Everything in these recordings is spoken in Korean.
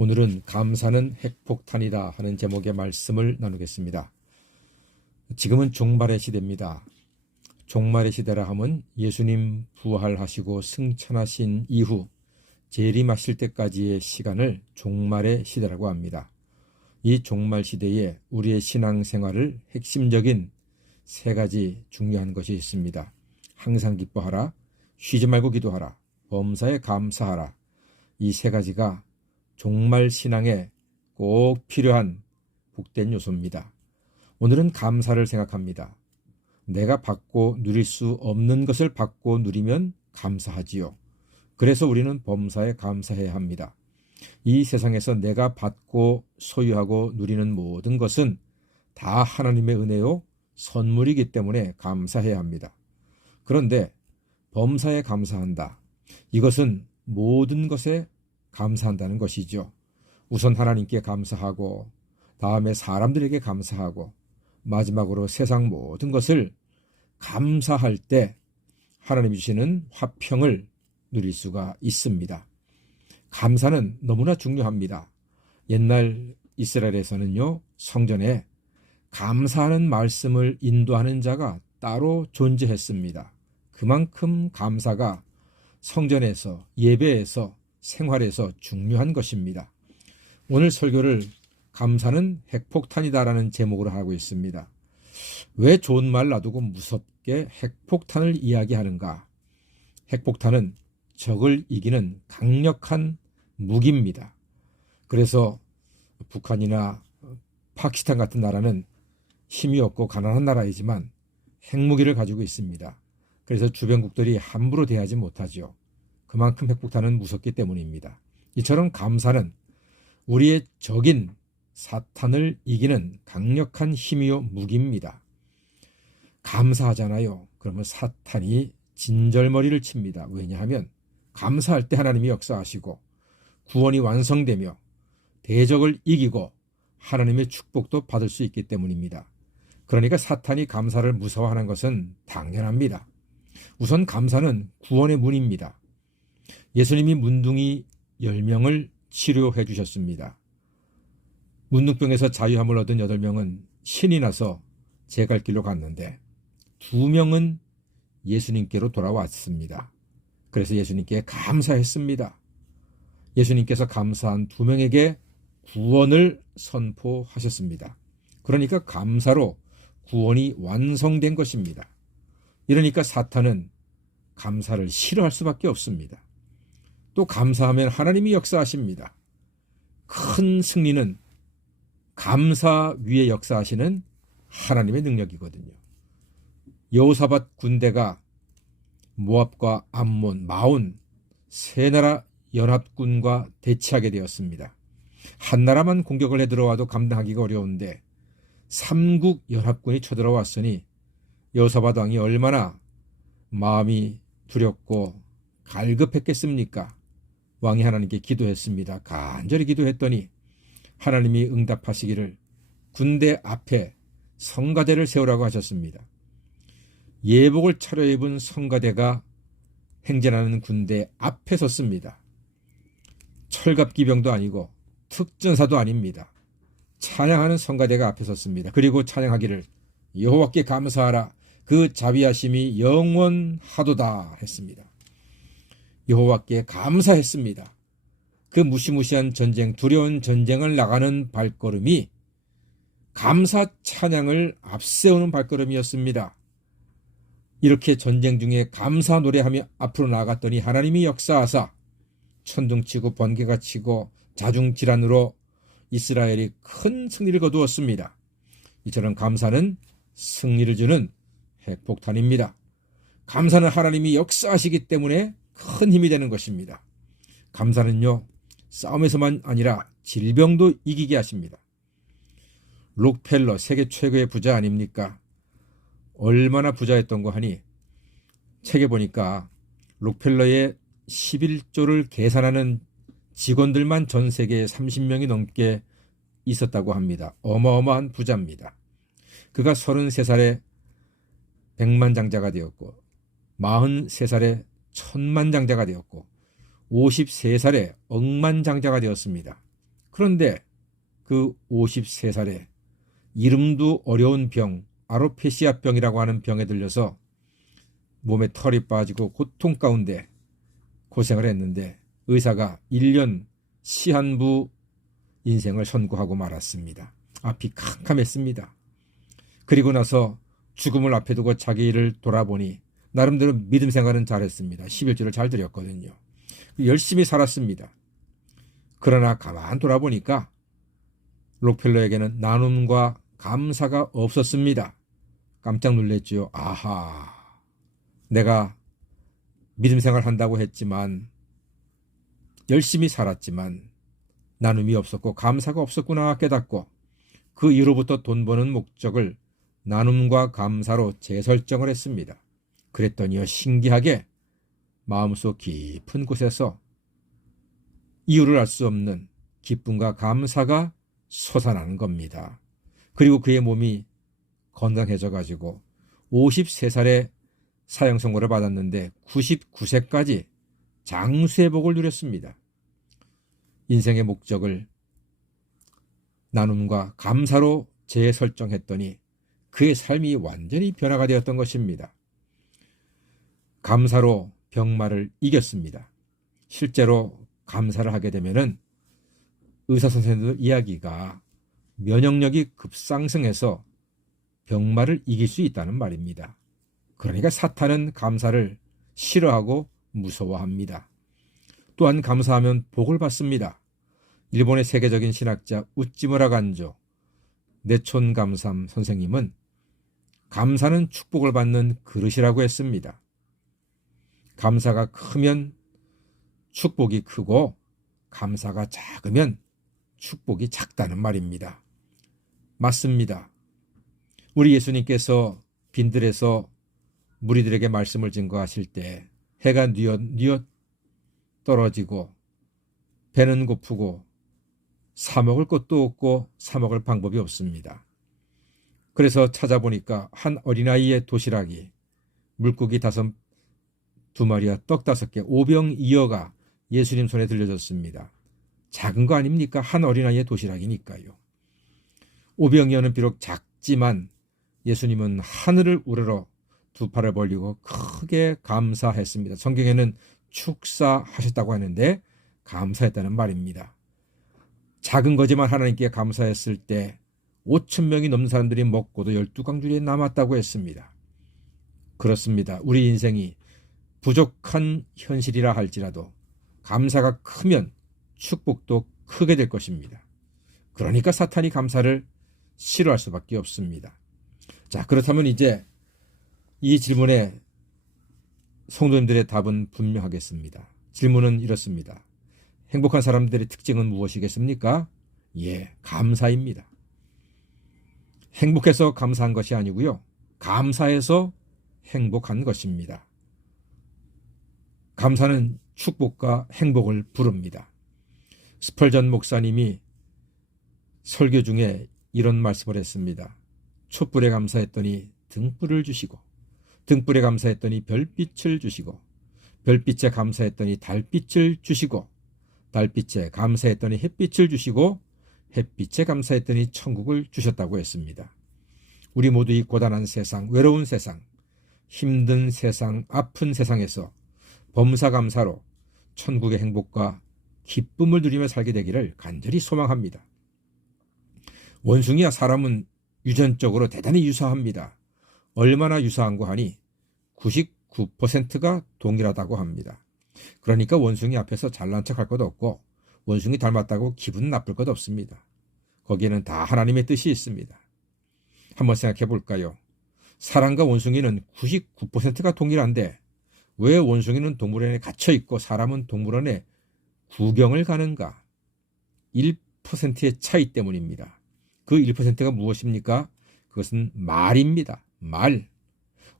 오늘은 감사는 핵폭탄이다 하는 제목의 말씀을 나누겠습니다. 지금은 종말의 시대입니다. 종말의 시대라 함은 예수님 부활하시고 승천하신 이후 재림하실 때까지의 시간을 종말의 시대라고 합니다. 이 종말 시대에 우리의 신앙생활을 핵심적인 세 가지 중요한 것이 있습니다. 항상 기뻐하라, 쉬지 말고 기도하라, 범사에 감사하라. 이 세 가지가 종말 신앙에 꼭 필요한 복된 요소입니다. 오늘은 감사를 생각합니다. 내가 받고 누릴 수 없는 것을 받고 누리면 감사하지요. 그래서 우리는 범사에 감사해야 합니다. 이 세상에서 내가 받고 소유하고 누리는 모든 것은 다 하나님의 은혜요 선물이기 때문에 감사해야 합니다. 그런데 범사에 감사한다. 이것은 모든 것에 감사한다는 것이죠. 우선 하나님께 감사하고 다음에 사람들에게 감사하고 마지막으로 세상 모든 것을 감사할 때 하나님이 주시는 화평을 누릴 수가 있습니다. 감사는 너무나 중요합니다. 옛날 이스라엘에서는요, 성전에 감사하는 말씀을 인도하는 자가 따로 존재했습니다. 그만큼 감사가 성전에서, 예배에서, 생활에서 중요한 것입니다. 오늘 설교를 감사는 핵폭탄이다라는 제목으로 하고 있습니다. 왜 좋은 말 놔두고 무섭게 핵폭탄을 이야기하는가? 핵폭탄은 적을 이기는 강력한 무기입니다. 그래서 북한이나 파키스탄 같은 나라는 힘이 없고 가난한 나라이지만 핵무기를 가지고 있습니다. 그래서 주변국들이 함부로 대하지 못하죠. 그만큼 핵폭탄은 무섭기 때문입니다. 이처럼 감사는 우리의 적인 사탄을 이기는 강력한 힘이요 무기입니다. 감사하잖아요. 그러면 사탄이 진절머리를 칩니다. 왜냐하면 감사할 때 하나님이 역사하시고 구원이 완성되며 대적을 이기고 하나님의 축복도 받을 수 있기 때문입니다. 그러니까 사탄이 감사를 무서워하는 것은 당연합니다. 우선 감사는 구원의 문입니다. 예수님이 문둥이 10명을 치료해 주셨습니다. 문둥병에서 자유함을 얻은 8명은 신이 나서 제 갈 길로 갔는데 2명은 예수님께로 돌아왔습니다. 그래서 예수님께 감사했습니다. 예수님께서 감사한 2명에게 구원을 선포하셨습니다. 그러니까 감사로 구원이 완성된 것입니다. 이러니까 사탄은 감사를 싫어할 수밖에 없습니다. 또 감사하면 하나님이 역사하십니다. 큰 승리는 감사 위에 역사하시는 하나님의 능력이거든요. 여호사밧 군대가 모압과 암몬, 마온 세 나라 연합군과 대치하게 되었습니다. 한 나라만 공격을 해 들어와도 감당하기가 어려운데 3국 연합군이 쳐들어왔으니 여호사밧 왕이 얼마나 마음이 두렵고 갈급했겠습니까? 왕이 하나님께 기도했습니다. 간절히 기도했더니 하나님이 응답하시기를 군대 앞에 성가대를 세우라고 하셨습니다. 예복을 차려입은 성가대가 행진하는 군대 앞에 섰습니다. 철갑기병도 아니고 특전사도 아닙니다. 찬양하는 성가대가 앞에 섰습니다. 그리고 찬양하기를 여호와께 감사하라, 그 자비하심이 영원하도다 했습니다. 여호와께 감사했습니다. 그 무시무시한 전쟁, 두려운 전쟁을 나가는 발걸음이 감사 찬양을 앞세우는 발걸음이었습니다. 이렇게 전쟁 중에 감사 노래하며 앞으로 나아갔더니 하나님이 역사하사 천둥치고 번개가 치고 자중질환으로 이스라엘이 큰 승리를 거두었습니다. 이처럼 감사는 승리를 주는 핵폭탄입니다. 감사는 하나님이 역사하시기 때문에 큰 힘이 되는 것입니다. 감사는요, 싸움에서만 아니라 질병도 이기게 하십니다. 록펠러 세계 최고의 부자 아닙니까? 얼마나 부자였던 거 하니 책에 보니까 록펠러의 11조를 계산하는 직원들만 전 세계에 30명이 넘게 있었다고 합니다. 어마어마한 부자입니다. 그가 33살에 백만장자가 되었고 43살에 천만장자가 되었고 53살에 억만장자가 되었습니다. 그런데 그 53살에 이름도 어려운 병, 아로페시아병이라고 하는 병에 들려서 몸에 털이 빠지고 고통 가운데 고생을 했는데 의사가 1년 시한부 인생을 선고하고 말았습니다. 앞이 캄캄했습니다. 그리고 나서 죽음을 앞에 두고 자기 일을 돌아보니 나름대로 믿음 생활은 잘했습니다. 11조를 잘 드렸거든요. 열심히 살았습니다. 그러나 가만 돌아보니까 록펠러에게는 나눔과 감사가 없었습니다. 깜짝 놀랐죠. 아하, 내가 믿음 생활 한다고 했지만 열심히 살았지만 나눔이 없었고 감사가 없었구나 깨닫고 그 이후로부터 돈 버는 목적을 나눔과 감사로 재설정을 했습니다. 그랬더니요, 신기하게 마음속 깊은 곳에서 이유를 알 수 없는 기쁨과 감사가 솟아나는 겁니다. 그리고 그의 몸이 건강해져 가지고 53살에 사형 선고를 받았는데 99세까지 장수의 복을 누렸습니다. 인생의 목적을 나눔과 감사로 재설정했더니 그의 삶이 완전히 변화가 되었던 것입니다. 감사로 병마를 이겼습니다. 실제로 감사를 하게 되면은 의사 선생님들 이야기가 면역력이 급상승해서 병마를 이길 수 있다는 말입니다. 그러니까 사탄은 감사를 싫어하고 무서워합니다. 또한 감사하면 복을 받습니다. 일본의 세계적인 신학자 우찌무라 간조 내촌감삼 선생님은 감사는 축복을 받는 그릇이라고 했습니다. 감사가 크면 축복이 크고 감사가 작으면 축복이 작다는 말입니다. 맞습니다. 우리 예수님께서 빈들에서 무리들에게 말씀을 증거하실 때 해가 뉘어 떨어지고 배는 고프고 사 먹을 것도 없고 사 먹을 방법이 없습니다. 그래서 찾아보니까 한 어린아이의 도시락이 물고기 2마리와 떡 5개, 오병이어가 예수님 손에 들려졌습니다. 작은 거 아닙니까? 한 어린아이의 도시락이니까요. 오병이어는 비록 작지만 예수님은 하늘을 우러러 두 팔을 벌리고 크게 감사했습니다. 성경에는 축사하셨다고 하는데 감사했다는 말입니다. 작은 거지만 하나님께 감사했을 때 5,000명이 넘는 사람들이 먹고도 12강줄이 남았다고 했습니다. 그렇습니다. 우리 인생이 부족한 현실이라 할지라도 감사가 크면 축복도 크게 될 것입니다. 그러니까 사탄이 감사를 싫어할 수밖에 없습니다. 자, 그렇다면 이제 이 질문에 성도님들의 답은 분명하겠습니다. 질문은 이렇습니다. 행복한 사람들의 특징은 무엇이겠습니까? 예, 감사입니다. 행복해서 감사한 것이 아니고요. 감사해서 행복한 것입니다. 감사는 축복과 행복을 부릅니다. 스펄전 목사님이 설교 중에 이런 말씀을 했습니다. 촛불에 감사했더니 등불을 주시고, 등불에 감사했더니 별빛을 주시고, 별빛에 감사했더니 달빛을 주시고, 달빛에 감사했더니 햇빛을 주시고, 햇빛에 감사했더니 천국을 주셨다고 했습니다. 우리 모두 이 고단한 세상, 외로운 세상, 힘든 세상, 아픈 세상에서 범사감사로 천국의 행복과 기쁨을 누리며 살게 되기를 간절히 소망합니다. 원숭이와 사람은 유전적으로 대단히 유사합니다. 얼마나 유사한고 하니 99%가 동일하다고 합니다. 그러니까 원숭이 앞에서 잘난 척할 것도 없고 원숭이 닮았다고 기분 나쁠 것 없습니다. 거기에는 다 하나님의 뜻이 있습니다. 한번 생각해 볼까요? 사람과 원숭이는 99%가 동일한데 왜 원숭이는 동물원에 갇혀 있고 사람은 동물원에 구경을 가는가? 1%의 차이 때문입니다. 그 1%가 무엇입니까? 그것은 말입니다. 말.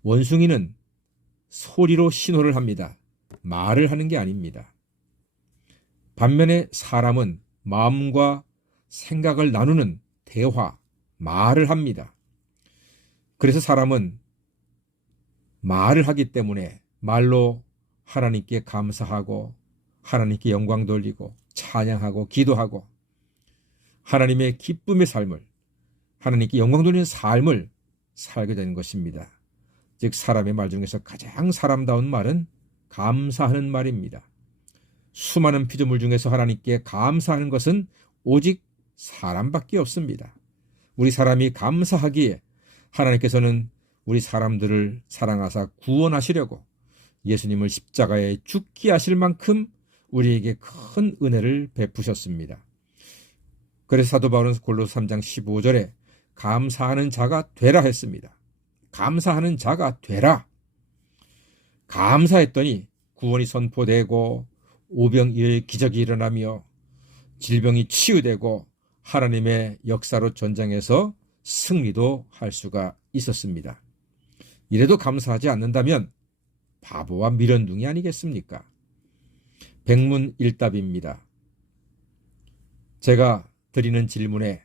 원숭이는 소리로 신호를 합니다. 말을 하는 게 아닙니다. 반면에 사람은 마음과 생각을 나누는 대화, 말을 합니다. 그래서 사람은 말을 하기 때문에 말로 하나님께 감사하고 하나님께 영광 돌리고 찬양하고 기도하고 하나님의 기쁨의 삶을, 하나님께 영광 돌리는 삶을 살게 되는 것입니다. 즉 사람의 말 중에서 가장 사람다운 말은 감사하는 말입니다. 수많은 피조물 중에서 하나님께 감사하는 것은 오직 사람밖에 없습니다. 우리 사람이 감사하기에 하나님께서는 우리 사람들을 사랑하사 구원하시려고 예수님을 십자가에 죽게 하실 만큼 우리에게 큰 은혜를 베푸셨습니다. 그래서 사도 바울은 골로새 3장 15절에 감사하는 자가 되라 했습니다. 감사하는 자가 되라. 감사했더니 구원이 선포되고 오병이어의 기적이 일어나며 질병이 치유되고 하나님의 역사로 전장에서 승리도 할 수가 있었습니다. 이래도 감사하지 않는다면 바보와 미련둥이 아니겠습니까? 백문일답입니다. 제가 드리는 질문에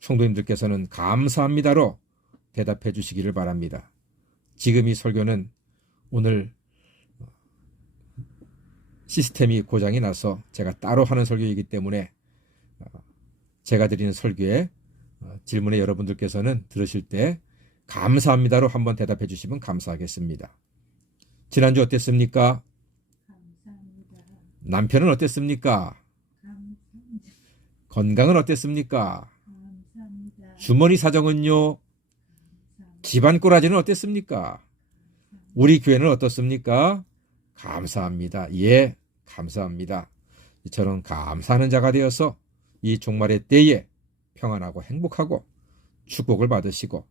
성도님들께서는 감사합니다로 대답해 주시기를 바랍니다. 지금 이 설교는 오늘 시스템이 고장이 나서 제가 따로 하는 설교이기 때문에 제가 드리는 설교에 질문에 여러분들께서는 들으실 때 감사합니다로 한번 대답해 주시면 감사하겠습니다. 지난주 어땠습니까? 감사합니다. 남편은 어땠습니까? 감사합니다. 건강은 어땠습니까? 감사합니다. 주머니 사정은요? 집안 꼬라지는 어땠습니까? 우리 교회는 어떻습니까? 감사합니다. 예, 감사합니다. 이처럼 감사하는 자가 되어서 이 종말의 때에 평안하고 행복하고 축복을 받으시고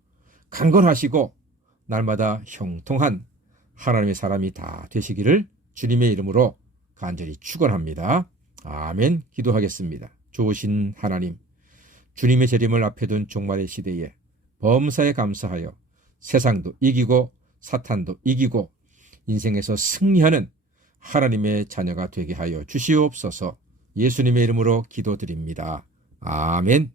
강건하시고 날마다 형통한 하나님의 사람이 다 되시기를 주님의 이름으로 간절히 축원합니다. 아멘. 기도하겠습니다. 좋으신 하나님, 주님의 재림을 앞에 둔 종말의 시대에 범사에 감사하여 세상도 이기고 사탄도 이기고 인생에서 승리하는 하나님의 자녀가 되게 하여 주시옵소서. 예수님의 이름으로 기도드립니다. 아멘.